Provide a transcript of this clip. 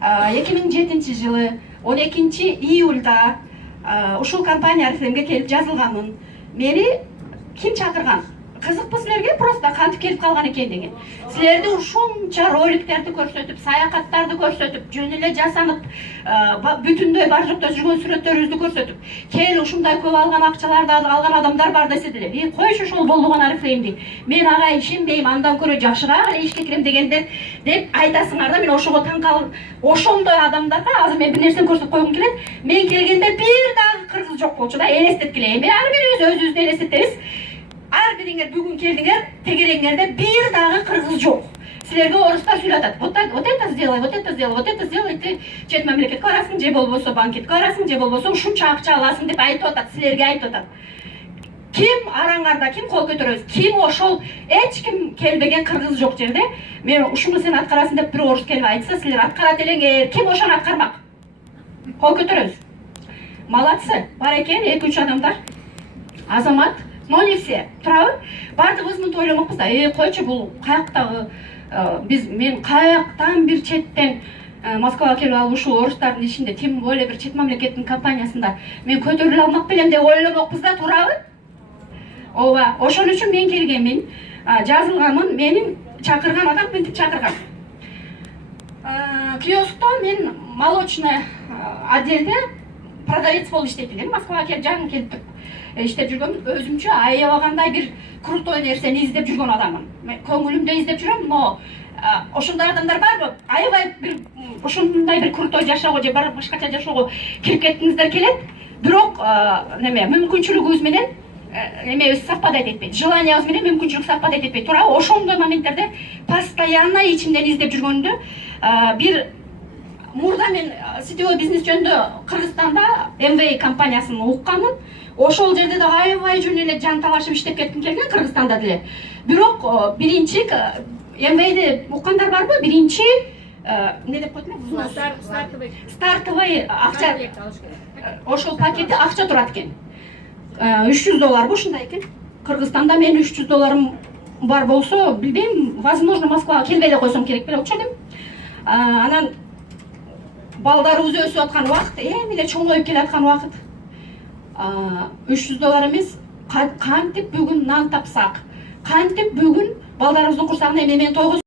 2007 жылы 12 июльда ушул компания Арифлемге келип жазылганмын. Мени ким чакырган? Кызыкпы силерге, просто кантип келип калган экен деген. Силерди ушунча роликтерди көрсөтүп, саякаттарды көрсөтүп, жөн эле жасанып, бүтүндөй бар жокто жүргөн сүрөттөрүбүздү көрсөтүп, кел ушундай көп алган акчаларды алган адамдар бар десе койчу ошол болгон Арифлемди. Мен ага ишенбейм, андан көрө жакшыраак эле ишке кирем дегенде деп айтасыңар да, мен ошого таң калып, ошондой адамдарга азыр мен бир нерсени көрсөтүп койгум келет. Мен келгенде бир дагы кыргыз жок болчу да, элестеткиле. Эми ар бирибиз өзүбүздү элестетебиз. Ар бириңер бүгүн келдиңер, тегереңерде бир дагы кыргыз жок. Силерге орустар сүйлөтөт. Вот это сделай, вот это сделай, вот это сделай. Ты чет мамлекетке барасың, же болбосо банкетке барасың, же болбосо ушунча акча аласың деп айтып атат, силерге айтып атат. Ким араңарда, ким кол көтөрөбүз? Ким ошол эч ким келбеген кыргыз жок жерде? Мен ушуну сен аткарасың деп бир орус келип айтса, силер аткарат элеңер. Ким ошону аткармак? Кол көтөрөбүз. Молодцы. Бар экен 2-3 адамдар. Азамат, но не все. Турабы? Бардыгыбыз мынтип ойломокпуз да. Койчу, бул каяктагы мен каяктан бир четтен Москвага келип алып ушул орустардын ишинде, тем более бир чет мамлекеттин компаниясында мен көтөрүлө алмак белем деп ойломокпуз да, турабы? Ооба, ошон үчүн мен келгенмин, жазылганмын, мени чакырган адам мынтип чакырган. Киоскто мен молочный отделде продавец болуп иштейт элем. Москвага келип, жаңы келип иштеп жүргөм, өзүмчө аябагандай бир крутой нерсени издеп жүргөн адаммын. Мен көңүлүмдө издеп жүрөм, но ошондой адамдар барбы? Аябай бир ошондой бир крутой жашоого же башкача жашоого кирип кеткиңиздер келет, бирок мүмкүнчүлүгүбүз менен эмебиз совпадать этпейт. Желаниябыз менен мүмкүнчүлүк совпадать этпейт. Туурабы? Ошондой моменттерде постоянно ичимден издеп жүргөндө бир мурда мен сетевой бизнес жөнүндө Кыргызстанда МВ компаниясын укканмын. Ошол жерде да аябай жөн эле жан талашып иштеп кетким келген, Кыргызстанда деле. Бирок биринчи МВди уккандар барбы? Биринчи не деп коет эле? Стартовый акча. Ошол пакети акча турат экен. $300 ушундай экен. Кыргызстанда мен $300 бар болсо, билбейм, возможно, Москвага келбей эле койсом керек беле окшойт элем. Анан балдарыбыз өсүп аткан убакыт, эми эле чоңоюп келаткан убакыт. $300 эмес, кантип бүгүн нан тапсак, кантип бүгүн балдарыбыздын курсагына эми мен